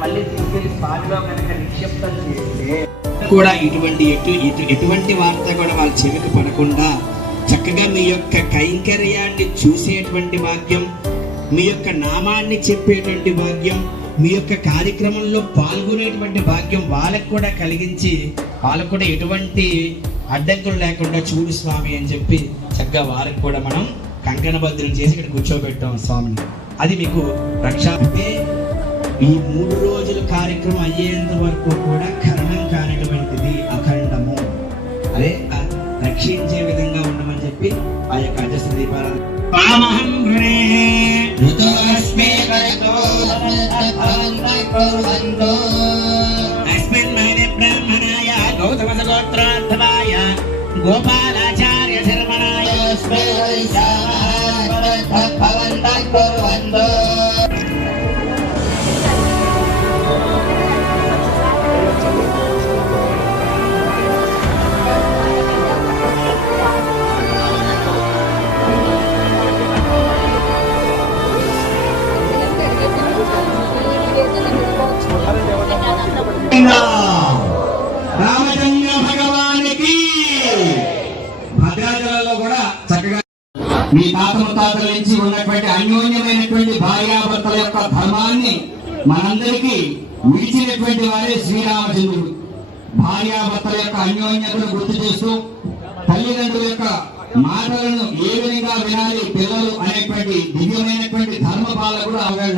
మళ్ళీ తీసుకెళ్లి స్పాట్లో కనుక నిక్షిప్తం చేస్తే కూడా ఎటువంటి వార్త కూడా వాళ్ళ చెవికి పడకుండా చక్కగా మీ యొక్క కైంకర్యాన్ని చూసేటువంటి భాగ్యం, మీ యొక్క నామాన్ని చెప్పేటువంటి భాగ్యం, మీ యొక్క కార్యక్రమంలో పాల్గొనేటువంటి భాగ్యం వాళ్ళకు కూడా కలిగించి వాళ్ళకు కూడా ఎటువంటి అడ్డంకులు లేకుండా చూడు స్వామి అని చెప్పి చక్కగా వారికి కూడా మనం కంకణబద్ధం చేసి ఇక్కడ కూర్చోబెట్టాం స్వామిని. అది మీకు రక్ష. అంటే ఈ 3 రోజుల కార్యక్రమం అయ్యేంత వరకు కూడా కరణం కానిటువంటిది అఖండము, అదే రక్షించే విధంగా ఉండమని చెప్పి ఆ యొక్క అజస్ర దీపారాధన గోపాలాచార్య శర్మణాయ రామచంద్ర భగవానికి. భద్రాచలంలో కూడా చక్కగా మీ తాత ముత్తాతల నుంచి ఉన్నటువంటి అన్యోన్యమైనటువంటి భార్యాభర్తల యొక్క ధర్మాన్ని మనందరికీ విడిచినటువంటి వారే శ్రీరామచంద్రుడు. భార్యాభర్తల యొక్క అన్యోన్యతను గుర్తు చేస్తూ తల్లిదండ్రుల యొక్క మాటలను ఏ విధంగా వినాలి పిల్లలు అనేటువంటి దివ్యమైనటువంటి ధర్మపాలకు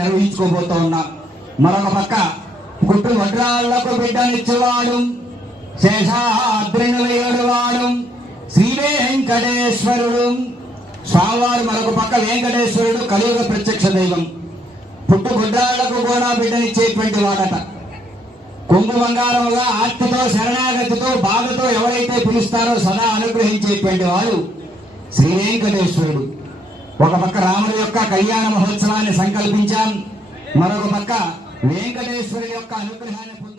నిర్వహించుకోబోతూ ఉన్నాం. మరొక పక్క పుట్టు వడ్రాళ్లకు బిడ్డనిచ్చేవాడు శేషాద్రినిలయుడువాడు శ్రీ వెంకటేశ్వరుడు స్వామివారు. మరొక పక్క వెంకటేశ్వరుడు కలియుగ ప్రత్యక్ష దైవం. పుట్టు గుడ్రాళ్లకు కూడా బిడ్డనిచ్చేటువంటి వాడట. కొంగు బంగారముగా ఆర్తితో శరణాగతితో బాధతో ఎవరైతే పిలుస్తారో సదా అనుగ్రహించేటువంటి వాడు శ్రీ వెంకటేశ్వరుడు. ఒక పక్క రాముడి యొక్క కళ్యాణ మహోత్సవాన్ని సంకల్పించాం, మరొక పక్క వెంకటేశ్వరుడి యొక్క అనుగ్రహాన్ని పొందు.